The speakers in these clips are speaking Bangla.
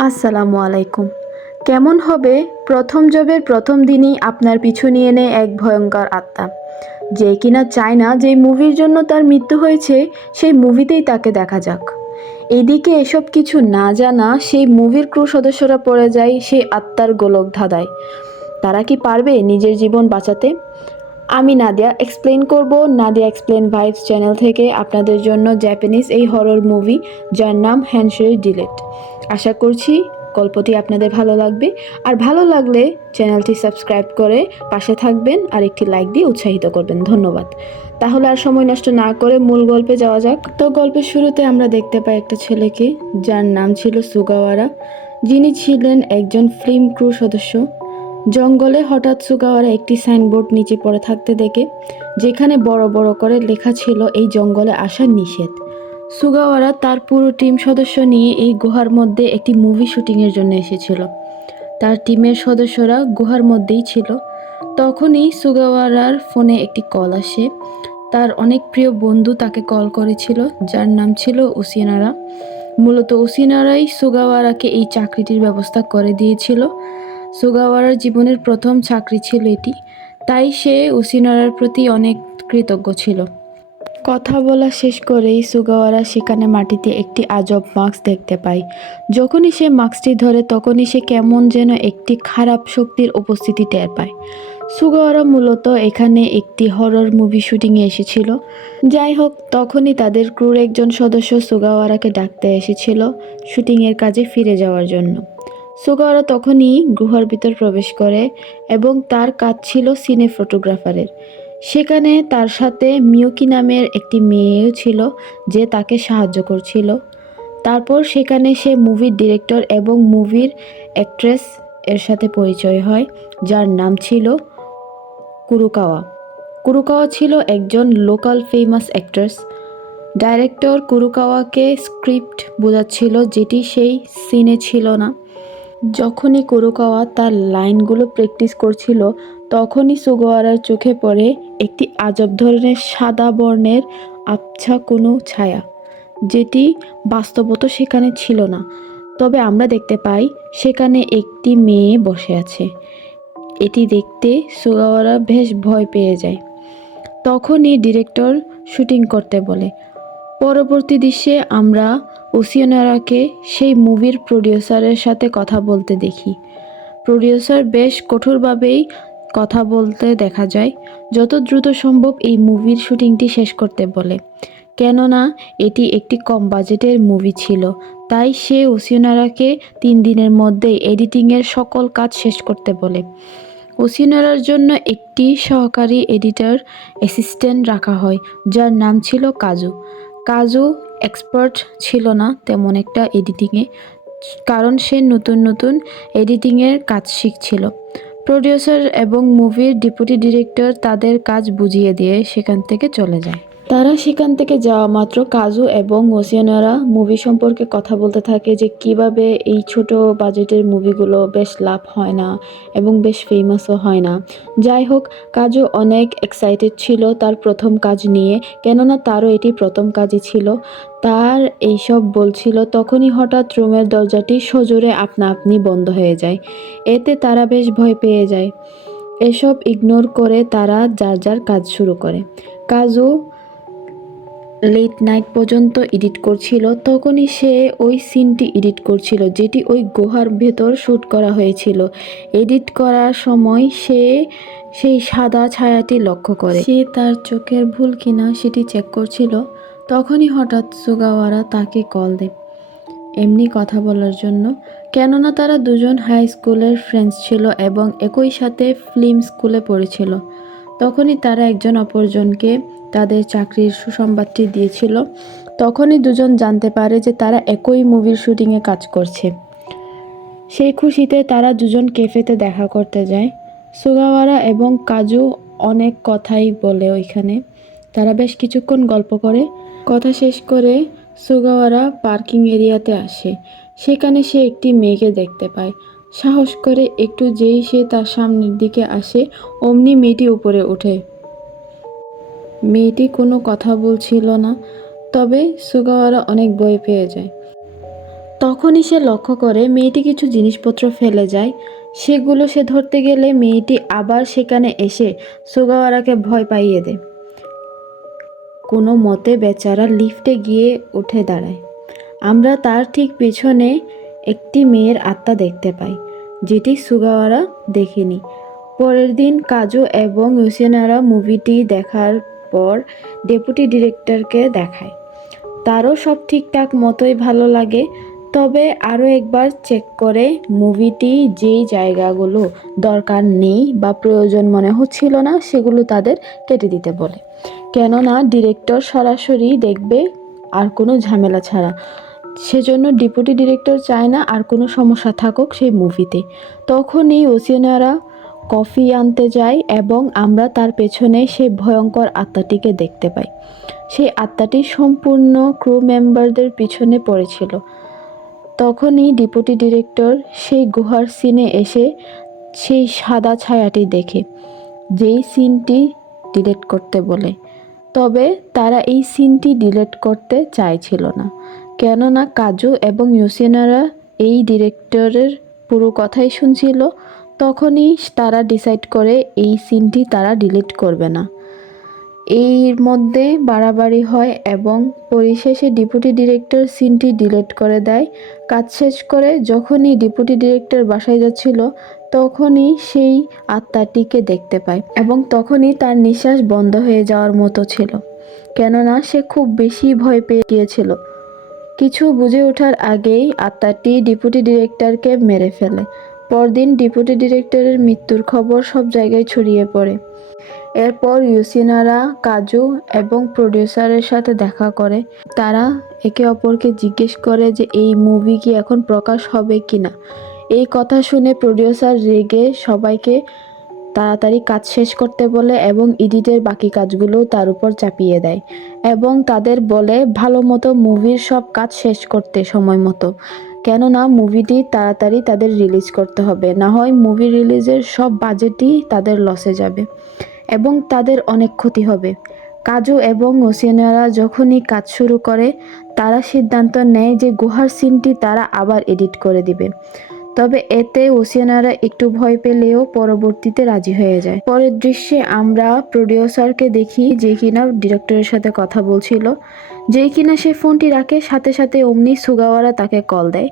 আসসালামু আলাইকুম। কেমন হবে? প্রথম জবের প্রথম দিনই আপনার পিছু নিয়ে নেয় এক ভয়ঙ্কর আত্মা। যে কিনা চায় না যে মুভির জন্য তার মৃত্যু হয়েছে, সেই মুভিতেই তাকে দেখা যাক। এদিকে এসব কিছু না জানা সেই মুভির ক্রু সদস্যরা পড়ে যায় সেই আত্মার গোলক ধাঁধায়। তারা কি পারবে নিজের জীবন বাঁচাতে? আমি নাদিয়া এক্সপ্লেন করব। নাদিয়া এক্সপ্লেন ভাইবস চ্যানেল থেকে আপনাদের জন্য জাপানিজ এই হরর মুভি যার নাম হ্যান্ডশের ডিলেট আশা করছি গল্পটি আপনাদের ভালো লাগবে। আর ভালো লাগলে চ্যানেলটি সাবস্ক্রাইব করে পাশে থাকবেন আর একটি লাইক দিয়ে উৎসাহিত করবেন। ধন্যবাদ। তাহলে আর সময় নষ্ট না করে মূল গল্পে যাওয়া যাক। তো গল্পের শুরুতে আমরা দেখতে পাই একটা ছেলেকে, যার নাম ছিল সুগাওয়ারা। যিনি ছিলেন একজন ফিল্ম ক্রু সদস্য। জঙ্গলে হঠাৎ সুগাওয়ারা একটি সাইনবোর্ড নিচে পড়ে থাকতে দেখে, যেখানে বড় বড় করে লেখা ছিল, এই জঙ্গলে আসা নিষেধ। সুগাওয়ারা তার পুরো টিম সদস্য নিয়ে এই গুহার মধ্যে একটি মুভি শুটিংয়ের জন্য এসেছিল। তার টিমের সদস্যরা গুহার মধ্যেই ছিল। তখনই সুগাওয়ারার ফোনে একটি কল আসে। তার অনেক প্রিয় বন্ধু তাকে কল করেছিল, যার নাম ছিল উসিনারা। মূলত উসিনারাই সুগাওয়ারাকে এই চাকরিটির ব্যবস্থা করে দিয়েছিল। সুগাওয়ারার জীবনের প্রথম চাকরি ছিল এটি, তাই সে উসিনারার প্রতি অনেক কৃতজ্ঞ ছিল। কথা বলা শেষ করেই সুগাওয়ারা সেখানে মাটিতে একটি আজব মাস্ক দেখতে পায়। যখনই সে মাস্কটি ধরে, তখনই সে কেমন যেন একটি খারাপ শক্তির উপস্থিতি টের পায়। সুগাওয়ারা মূলত এখানে একটি হরর মুভি শুটিংয়ে এসেছিল। যাই হোক, তখনই তাদের ক্রুর একজন সদস্য সুগাওয়ারাকে ডাকতে এসেছিল শুটিংয়ের কাজে ফিরে যাওয়ার জন্য। সুগাওয়ারা তখনই গুহার ভিতর প্রবেশ করে এবং তার কাজ ছিল সিনে ফটোগ্রাফারের সেখানে তার সাথে মিউকি নামের একটি মেয়েও ছিল যে তাকে সাহায্য করছিল। তারপর সেখানে সে মুভির ডিরেক্টর এবং মুভির অ্যাক্ট্রেস এর সাথে পরিচয় হয়, যার নাম ছিল কুরুকাওয়া। কুরুকাওয়া ছিল একজন লোকাল ফেমাস অ্যাক্ট্রেস। ডাইরেক্টর কুরুকাওয়াকে স্ক্রিপ্ট বোঝাচ্ছিল যেটি সেই সিনে ছিল না। যখনই কুরুকাওয়া তার লাইনগুলো প্র্যাকটিস করছিল তখনই সুগোয়ারার চোখে পড়ে একটি আজব ধরনের সাদা বর্ণের আবছা কোনো ছায়া, যেটি বাস্তবত সেখানে ছিল না। তবে আমরা দেখতে পাই সেখানে একটি মেয়ে বসে আছে। এটি দেখতে সুগাওয়ারা বেশ ভয় পেয়ে যায়। তখনই ডিরেক্টর শুটিং করতে বলে, পরবর্তী দৃশ্যে আমরা ওসিয়নারাকে সেই মুভির প্রডিউসারের সাথে কথা বলতে দেখি। প্রডিউসার বেশ কঠোরভাবেই কথা বলতে দেখা যায়, যত দ্রুত সম্ভব এই মুভির শুটিংটি শেষ করতে বলে। কেননা, এটি একটি কম বাজেটের মুভি ছিল, তাই সে ওসিয়নারাকে তিন দিনের মধ্যেই এডিটিংয়ের সকল কাজ শেষ করতে বলে। ওসিনারার জন্য একটি সহকারী এডিটর অ্যাসিস্ট্যান্ট রাখা হয়, যার নাম ছিল কাজু। কাজু এক্সপার্ট ছিল না তেমন একটা এডিটিংয়ে, কারণ সে নতুন নতুন এডিটিংয়ের কাজ শিখছিল। প্রডিউসার এবং মুভির ডিপুটি ডিরেক্টর তাদের কাজ বুঝিয়ে দিয়ে সেখান থেকে চলে যায়। তারা সেখান থেকে যাওয়া মাত্র কাজু এবং ওসিয়ানারা মুভি সম্পর্কে কথা বলতে থাকে যে কীভাবে এই ছোট বাজেটের মুভিগুলো বেশ লাভ হয় না এবং বেশ ফেমাসও হয় না। যাই হোক, কাজু অনেক এক্সাইটেড ছিল তার প্রথম কাজ নিয়ে, কেননা তারও এটি প্রথম কাজই ছিল। তার এইসব বলছিল, তখনই হঠাৎ রুমের দরজাটি সজোরে আপনা আপনি বন্ধ হয়ে যায়। এতে তারা বেশ ভয় পেয়ে যায়। এসব ইগনোর করে তারা যার যার কাজ শুরু করে। কাজু লেট নাইট পর্যন্ত এডিট করছিল, তখনই সে ওই সিনটি এডিট করছিল, যেটি ওই গুহার ভেতর শ্যুট করা হয়েছিল। এডিট করার সময় সে সেই সাদা ছায়াটি লক্ষ্য করে। সে তার চোখের ভুল কিনা সেটি চেক করছিল, তখনই হঠাৎ সুগাওয়ারা তাকে কল দেয়। এমনি কথা বলার জন্য। কেননা তারা দুজন হাই স্কুলের ফ্রেন্ডস ছিল এবং একই সাথে ফিল্ম স্কুলে পড়েছিল। তখনই তারা একজন অপরজনকে তাদের চাকরির সুসংবাদটি দিয়েছিল। তখনই দুজন জানতে পারে যে তারা একই মুভির শুটিংয়ে কাজ করছে। সেই খুশিতে তারা দুজন কেফেতে দেখা করতে যায়। সুগাওয়ারা এবং কাজু অনেক কথাই বলে ওইখানে। তারা বেশ কিছুক্ষণ গল্প করে। কথা শেষ করে সুগাওয়ারা পার্কিং এরিয়াতে আসে। সেখানে সে একটি মেয়েকে দেখতে পায়। সাহস করে একটু যেই সে তার সামনের দিকে আসে, অমনি মেয়েটি উপরে ওঠে। মেয়েটি কোনো কথা বলছিল না, তবে সুগাওয়ারা অনেক বই পেয়ে যায়। তখনই সে লক্ষ্য করে মেয়েটি কিছু জিনিসপত্র ফেলে যায়। সেগুলো সে ধরতে গেলে মেয়েটি আবার সেখানে এসে সুগাওয়ারাকে ভয় পাইয়ে দেয়। কোনো মতে বেচারা লিফটে গিয়ে উঠে দাঁড়ায়। আমরা তার ঠিক পেছনে একটি মেয়ের আত্মা দেখতে পাই, যেটি সুগাওয়ারা দেখেনি। পরের দিন কাজু এবং ইউসিনারা মুভিটি দেখার পর ডেপুটি ডিরেক্টরকে দেখায়। তারও সব ঠিকঠাক মতোই ভালো লাগে, তবে আরও একবার চেক করে মুভিটি যেই জায়গাগুলো দরকার নেই বা প্রয়োজন মনে হচ্ছিল না, সেগুলো তাদের কেটে দিতে বলে। কেননা ডিরেক্টর সরাসরি দেখবে আর কোনো ঝামেলা ছাড়া। সেজন্য ডেপুটি ডিরেক্টর চায় না আর কোনো সমস্যা থাকুক সেই মুভিতে। তখনই ওসিনারা কফি আনতে যায় এবং আমরা তার পেছনে সেই ভয়ঙ্কর আত্মাটিকে দেখতে পাই। সেই আত্মাটি সম্পূর্ণ ক্রু মেম্বারদের পিছনে পড়েছিল। তখনই ডিপুটি ডিরেক্টর সেই গুহার সিনে এসে সেই সাদা ছায়াটি দেখে, যেই সিনটি ডিলেট করতে বলে। তবে তারা এই সিনটি ডিলিট করতে চাইছিল না, কেননা কাজু এবং ইউসিনারা এই ডিরেক্টরের পুরো কথাই শুনছিল। তখনই তারা ডিসাইড করে এই সিনটি তারা ডিলিট করবে না। এর মধ্যে বাড়াবাড়ি হয় এবং পরিশেষে ডিপুটি ডিরেক্টর সিনটি ডিলিট করে দেয়। কাজ শেষ করে যখনই ডিপুটি ডিরেক্টর বাসায় যাচ্ছিল, তখনই সেই আত্মাটিকে দেখতে পায় এবং তখনই তার নিঃশ্বাস বন্ধ হয়ে যাওয়ার মতো ছিল। কেননা সে খুব বেশি ভয় পেয়ে গিয়েছিল। কিছু বুঝে ওঠার আগেই আত্মাটি ডিপুটি ডিরেক্টরকে মেরে ফেলে। পরদিন ডিপুটি ডিরেক্টরের মৃত্যুর খবর সব জায়গায় ছড়িয়ে পড়ে। এরপর ইউসিনারা কাজু এবং প্রডিউসারের সাথে দেখা করে। তারা একে অপরকে জিজ্ঞেস করে যে, এই মুভি কি এখন প্রকাশ হবে কি না? এই কথা শুনে প্রডিউসার রেগে সবাইকে তাড়াতাড়ি কাজ শেষ করতে বলে এবং এডিটের বাকি কাজগুলো তার উপর চাপিয়ে দেয় এবং তাদের বলে, ভালো মতো মুভির সব কাজ শেষ করতে সময় মতো। কেননা মুভিটি তাড়াতাড়ি তাদের রিলিজ করতে হবে। না হয় মুভি রিলিজের সব বাজেটই তাদের লসে যাবে এবং তাদের অনেক ক্ষতি হবে। কাজু এবং ওসিয়ানারা যখনই কাজ শুরু করে, তারা সিদ্ধান্ত নেয় যে গুহার সিনটি তারা আবার এডিট করে দিবে। তবে এতে ওসিয়ানারা একটু ভয় পেলেও পরবর্তীতে রাজি হয়ে যায়। পরের দৃশ্যে আমরা প্রডিউসারকে দেখি যে কিনা ডিরেক্টরের সাথে কথা বলছিল যেই কিনা সে ফোনটি রাখে, সাথে সাথে অমনি সুগাওয়ারা তাকে কল দেয়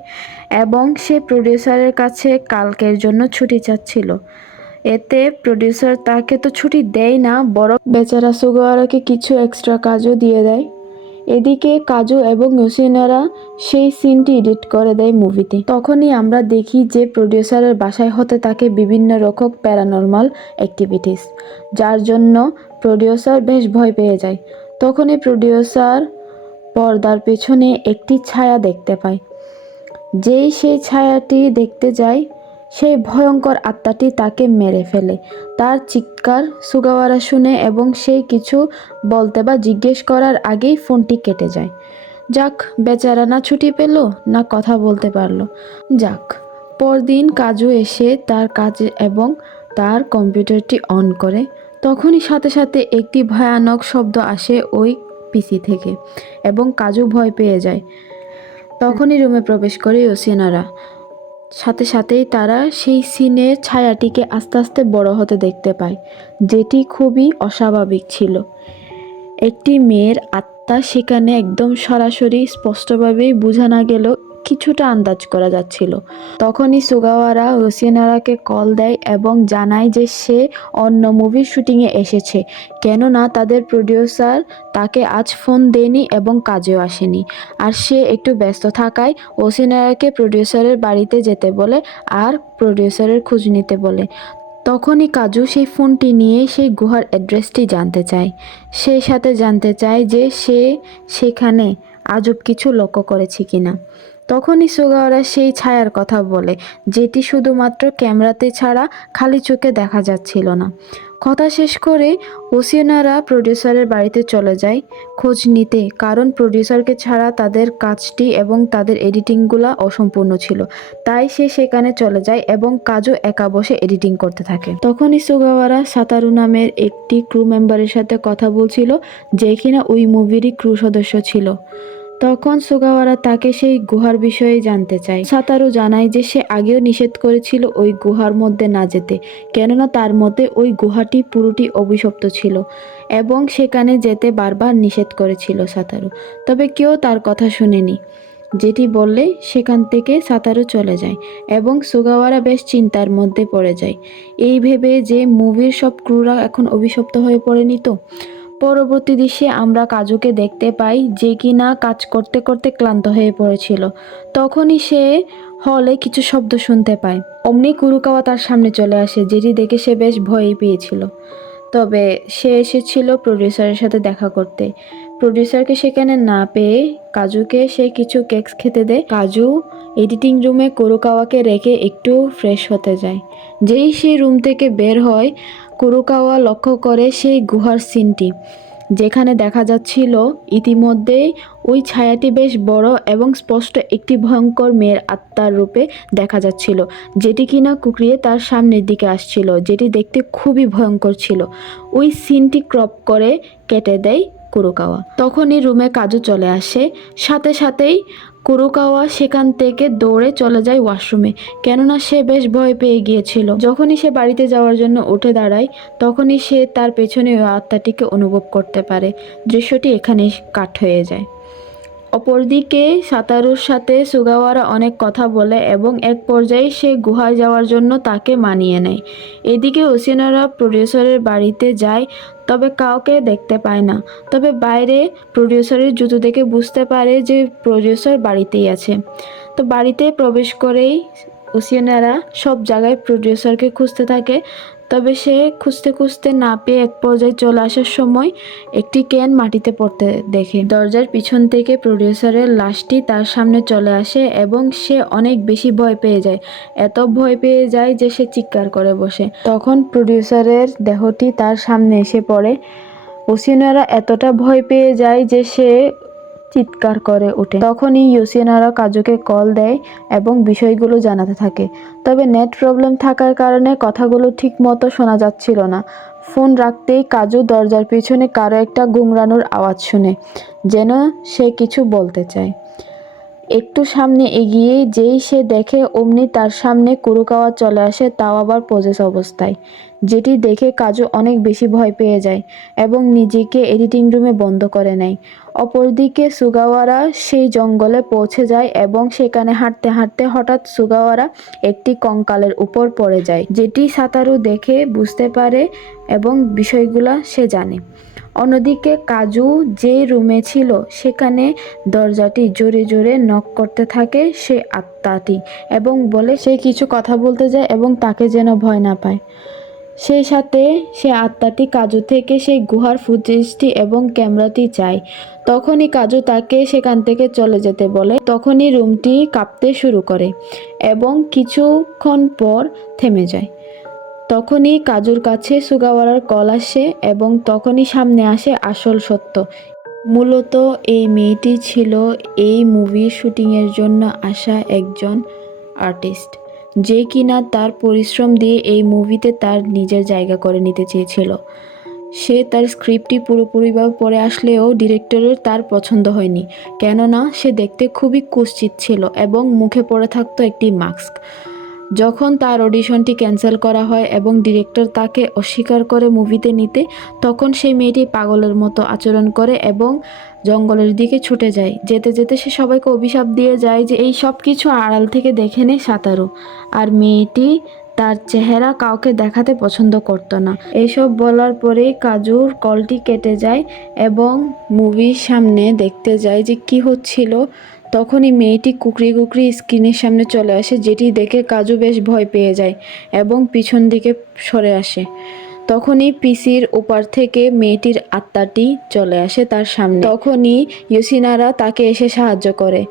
এবং সে প্রডিউসারের কাছে কালকের জন্য ছুটি চাচ্ছিল। এতে প্রডিউসার তাকে তো ছুটি দেয় না, বরং বেচারা সুগাওয়ারাকে কিছু এক্সট্রা কাজও দিয়ে দেয়। এদিকে কাজু এবং ইউসিনারা সেই সিনটি এডিট করে দেয় মুভিতে। তখনই আমরা দেখি যে প্রডিউসারের বাসায় হতে থাকে বিভিন্ন রকম প্যারানর্মাল অ্যাক্টিভিটিস, যার জন্য প্রডিউসার বেশ ভয় পেয়ে যায়। তখনই প্রডিউসার পর্দার পেছনে একটি ছায়া দেখতে পায়। যেই সেই ছায়াটি দেখতে যায় সেই ভয়ঙ্কর আত্মাটি তাকে মেরে ফেলে। তার চিৎকার সুগাওয়ারা শুনে এবং সেই কিছু বলতে বা জিজ্ঞেস করার আগেই ফোনটি কেটে যায়। যাক, বেচারা না ছুটি পেল, না কথা বলতে পারল। যাক, পরদিন কাজু এসে তার কাজ এবং তার কম্পিউটারটি অন করে, তখনই সাথে সাথে একটি ভয়ানক শব্দ আসে ওই পিসি থেকে এবং কাজু ভয় পেয়ে যায়। তখনই রুমে প্রবেশ করে ওসিনারা সাথে সাথেই তারা সেই সিনের ছায়াটিকে আস্তে আস্তে বড় হতে দেখতে পায়, যেটি খুবই অস্বাভাবিক ছিল। একটি মেয়ের আত্মা সেখানে একদম সরাসরি স্পষ্টভাবেই বোঝা না গেলেও কিছুটা আন্দাজ করা যাচ্ছিল। তখনই সুগাওয়ারা হোসিনারাকে কল দেয় এবং জানায় যে সে অন্য মুভির শুটিংয়ে এসেছে, কেননা তাদের প্রডিউসার তাকে আজ ফোন দেয়নি এবং কাজেও আসেনি। আর সে একটু ব্যস্ত থাকায় ওসিনারাকে প্রডিউসারের বাড়িতে যেতে বলে আর প্রডিউসারের খোঁজ নিতে বলে। তখনই কাজু সেই ফোনটি নিয়ে সেই গুহার অ্যাড্রেসটি জানতে চায়। সেই সাথে জানতে চায় যে সে সেখানে আজব কিছু লক্ষ্য করেছে কিনা। তখনই সুগাওয়ারা সেই ছায়ার কথা বলে, যেটি শুধুমাত্র ক্যামেরাতে ছাড়া খালি চোখে দেখা যাচ্ছিল না। কথা শেষ করে ওসিয়ানারা প্রডিউসারের বাড়িতে চলে যায়। খোঁজ নিতে, কারণ প্রডিউসারকে ছাড়া তাদের কাজটি এবং তাদের এডিটিংগুলো অসম্পূর্ণ ছিল। তাই সে সেখানে চলে যায় এবং কাজও একা বসে এডিটিং করতে থাকে। তখনই সুগাওয়ারা সাতারু নামের একটি ক্রু মেম্বারের সাথে কথা বলছিল, যে কিনা ওই মুভিরই ক্রু সদস্য ছিল। তখন সুগাওয়ারা তাকে সেই গুহার বিষয়ে জানতে চায়। সাতারু জানায় যে সে আগেও নিষেধ করেছিল ওই গুহার মধ্যে না যেতে, কেননা তার মতে ওই গুহাটি পুরোটি অভিশপ্ত ছিল এবং সেখানে যেতে বারবার নিষেধ করেছিল সাতারু। তবে কেউ তার কথা শুনেনি। যেটি বললে সেখান থেকে সাতারু চলে যায় এবং সুগাওয়ারা বেশ চিন্তার মধ্যে পড়ে যায়। এই ভেবে যে মুভির সব ক্রুরা এখন অভিশপ্ত হয়ে পড়েনি তো? পরবর্তী দৃশ্যে আমরা কাজুকে দেখতে পাই যে কিনা কাজ করতে করতে ক্লান্ত হয়ে পড়েছিল। তখনই সে হলে কিছু শব্দ শুনতে পায়। অমনি কুরুকাওয়া তার সামনে চলে আসে, যেটি দেখে সে বেশ ভয়ই পেয়েছিল। তবে সে এসেছিল প্রডিউসারের সাথে দেখা করতে। প্রডিউসারকে সেখানে না পেয়ে কাজুকে সে কিছু কেকস খেতে দেয়। কাজু এডিটিং রুমে কুরুকাওয়াকে রেখে একটু ফ্রেশ হতে যায়। যেই সেই রুম থেকে বের হয় কুরুকাওয়া লক্ষ্য করে সেই গুহার সিনটি, যেখানে দেখা যাচ্ছিল ইতিমধ্যেই ওই ছায়াটি বেশ বড় এবং স্পষ্ট একটি ভয়ঙ্কর মেয়ের আত্মার রূপে দেখা যাচ্ছিল, যেটি কিনা কুকরিয়ে তার সামনের দিকে আসছিল, যেটি দেখতে খুবই ভয়ঙ্কর ছিল। ওই সিনটি ক্রপ করে কেটে দেয় কুরুকাওয়া। তখনই রুমে কাজু চলে আসে। সাথে সাথেই কুরুকাওয়া সেখান থেকে দৌড়ে চলে যায় ওয়াশরুমে। কেননা সে বেশ ভয় পেয়ে গিয়েছিল। যখনই সে বাড়িতে যাওয়ার জন্য উঠে দাঁড়ায়, তখনই সে তার পেছনে ওই আত্মাটিকে অনুভব করতে পারে। দৃশ্যটি এখানে কাট হয়ে যায়। অপরদিকে সাতারুর সাথে সুগাওয়ারা অনেক কথা বলে এবং এক পর্যায়ে সে গুহায় যাওয়ার জন্য তাকে মানিয়ে নেয়। এদিকে ওসিনারা প্রডিউসারের বাড়িতে যায়, তবে কাউকে দেখতে পায় না। তবে বাইরে প্রডিউসারের জুতো দেখে বুঝতে পারে যে প্রডিউসার বাড়িতেই আছে। তো বাড়িতে প্রবেশ করেই ওসিয়ানারা সব জায়গায় প্রডিউসারকে খুঁজতে থাকে। তবে সে খুঁজতে খুঁজতে না পেয়ে এক পর্যায়ে চলে আসার সময় একটি ক্যান মাটিতে পড়তে দেখে। দরজার পিছন থেকে প্রডিউসারের লাশটি তার সামনে চলে আসে এবং সে অনেক বেশি ভয় পেয়ে যায়। এত ভয় পেয়ে যায় যে সে চিৎকার করে বসে। তখন প্রডিউসারের দেহটি তার সামনে এসে পড়ে। ওসিনারা এতটা ভয় পেয়ে যায় যে সে চিৎকার করে ওঠে। তখনই ইউসিনারা কাজুকে কল দেয় এবং বিষয়গুলো জানাতে থাকে। তবে নেট প্রবলেম থাকার কারণে কথাগুলো ঠিক মতো শোনা যাচ্ছিল না। ফোন রাখতেই কাজু দরজার পিছনে কারও একটা গুমরানোর আওয়াজ শুনে, যেন সে কিছু বলতে চায়। একটু সামনে এগিয়ে যেই সে দেখে অমনি তার সামনে কুরুকাওয়া চলে আসে, তাও আবার পজেস অবস্থায়। যেটি দেখে কাজু অনেক বেশি ভয় পেয়ে যায় এবং নিজেকে এডিটিং রুমে বন্ধ করে নেয়। অপরদিকে সুগাওয়ারা সেই জঙ্গলে পৌঁছে যায় এবং সেখানে হাঁটতে হাঁটতে হঠাৎ সুগাওয়ারা একটি কঙ্কালের উপর পড়ে যায়, যেটি সাঁতারু দেখে বুঝতে পারে এবং বিষয়গুলা সে জানে। অন্যদিকে কাজু যে রুমে ছিল, সেখানে দরজাটি জোরে জোরে নক করতে থাকে সে আত্মাটি এবং বলে, সে কিছু কথা বলতে যায় এবং তাকে যেন ভয় না পায়। সেই সাথে সে আত্মাটি কাজু থেকে সেই গুহার ফুটেজটি এবং ক্যামেরাটি চায়। তখনই কাজু তাকে সেখান থেকে চলে যেতে বলে। তখনই রুমটি কাঁপতে শুরু করে এবং কিছুক্ষণ পর থেমে যায়। তখনই কাজুর কাছে সুগাওয়ারার কল আসে এবং তখনই সামনে আসে আসল সত্য। মূলত এই মেয়েটি ছিল এই মুভির শুটিংয়ের জন্য আসা একজন আর্টিস্ট। যে কিনা তার পরিশ্রম দিয়ে এই মুভিতে তার নিজের জায়গা করে নিতে চেয়েছিল। সে তার স্ক্রিপ্টটি পুরোপুরিভাবে পড়ে আসলেও ডিরেক্টরের তার পছন্দ হয়নি। কেননা, সে দেখতে খুবই কুশ্চিত ছিল এবং মুখে পড়ে থাকতো একটি মাস্ক। যখন তার অডিশনটি ক্যান্সেল করা হয় এবং ডিরেক্টর তাকে অস্বীকার করে মুভিতে নিতে, তখন সেই মেয়েটি পাগলের মতো আচরণ করে এবং জঙ্গলের দিকে ছুটে যায়। যেতে যেতে সে সবাইকে অভিশাপ দিয়ে যায় যে এই সব কিছু আড়াল থেকে দেখে নেয় সাঁতারু। আর মেয়েটি তার চেহারা কাউকে দেখাতে পছন্দ করতো না। এসব বলার পরেই কাজুর কলটি কেটে যায় এবং মুভির সামনে দেখতে যায় যে কি হচ্ছিল। তখনই মেয়েটি কুকরি কুকরি স্ক্রিনের সামনে চলে আসে, যেটি দেখে কাজু বেশ ভয় পেয়ে যায় এবং পিছন দিকে সরে আসে। তখনই পিসির ওপার থেকে মেয়েটির আত্মাটি চলে আসে তার সামনে। তখনই ইউসিনারা তাকে এসে সাহায্য করে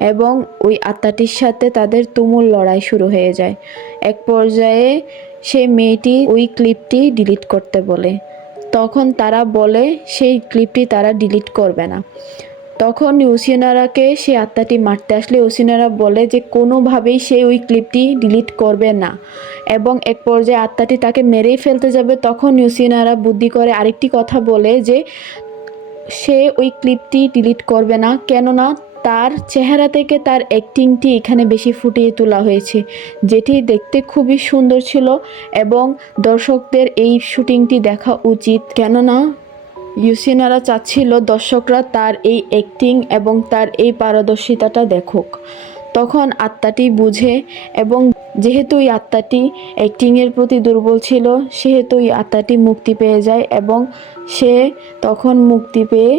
এবং ওই আত্মাটির সাথে তাদের তুমুল লড়াই শুরু হয়ে যায়। এক পর্যায়ে সে মেয়েটি ওই ক্লিপটি ডিলিট করতে বলে। তখন তারা বলে, সেই ক্লিপটি তারা ডিলিট করবে না। তখন ওসিনারাকে সে আত্মাটি মারতে আসলে ওসিনারা বলে যে কোনোভাবেই সে ওই ক্লিপটি ডিলিট করবে না এবং এক পর্যায়ে আত্মাটি তাকে মেরেই ফেলতে যাবে। তখন ইউসিনারা বুদ্ধি করে আরেকটি কথা বলে যে সে ওই ক্লিপটি ডিলিট করবে না, কেননা তার চেহারা থেকে তার অ্যাক্টিংটি এখানে বেশি ফুটিয়ে তোলা হয়েছে, যেটি দেখতে খুবই সুন্দর ছিল এবং দর্শকদের এই শুটিংটি দেখা উচিত। কেননা ইউসিনারা চাচ্ছিল, দর্শকরা তার এই অ্যাক্টিং এবং তার এই পারদর্শিতাটা দেখুক। তখন আত্মাটি বুঝে এবং যেহেতু এই আত্মাটি অ্যাক্টিংয়ের প্রতি দুর্বল ছিল, সেহেতু এই আত্মাটি মুক্তি পেয়ে যায় এবং সে তখন মুক্তি পেয়ে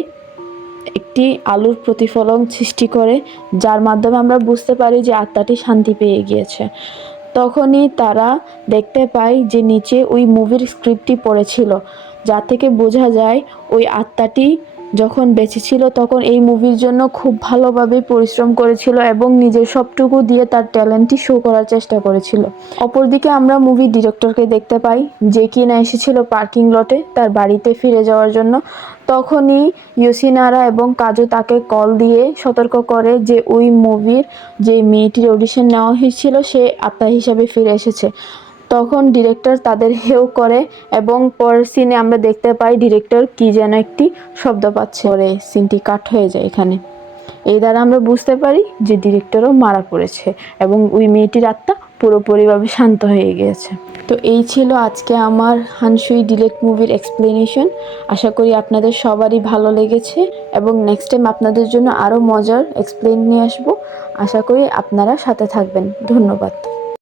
একটি আলোর প্রতিফলন সৃষ্টি করে, যার মাধ্যমে আমরা বুঝতে পারি যে আত্মাটি শান্তি পেয়ে গিয়েছে। তখনই তারা দেখতে পায় যে নিচে ওই মুভির স্ক্রিপ্টটি পড়েছিল। যা থেকে বোঝা যায়, ওই আত্মাটি যখন বেঁচে ছিল তখন এই মুভির জন্য খুব ভালোভাবে পরিশ্রম করেছিল এবং নিজের সবটুকু দিয়ে তার ট্যালেন্টটি শো করার চেষ্টা করেছিল। অপরদিকে আমরা মুভি ডিরেক্টরকে দেখতে পাই, যে কিনা এসেছিল পার্কিং লটে তার বাড়িতে ফিরে যাওয়ার জন্য। তখনই ইউসিনারা এবং কাজু তাকে কল দিয়ে সতর্ক করে যে ওই মুভির যে মেয়েটির অডিশন নেওয়া হয়েছিল সে আত্মা হিসাবে ফিরে এসেছে। তখন ডিরেক্টর তাদের হেও করে এবং পরের সিনে আমরা দেখতে পাই ডিরেক্টর কি যেন একটি শব্দ পাচ্ছে। পরে সিনটি কাট হয়ে যায় এখানে। এই দ্বারা আমরা বুঝতে পারি যে ডিরেক্টরও মারা পড়েছে এবং ওই মেয়েটির আত্মা পুরোপুরিভাবে শান্ত হয়ে গিয়েছে। তো এই ছিল আজকে আমার হানসুই ডিলেট মুভির এক্সপ্লেনেশন আশা করি আপনাদের সবারই ভালো লেগেছে এবং নেক্সট টাইম আপনাদের জন্য আরও মজার এক্সপ্লেন নিয়ে আসব। আশা করি আপনারা সাথে থাকবেন। ধন্যবাদ।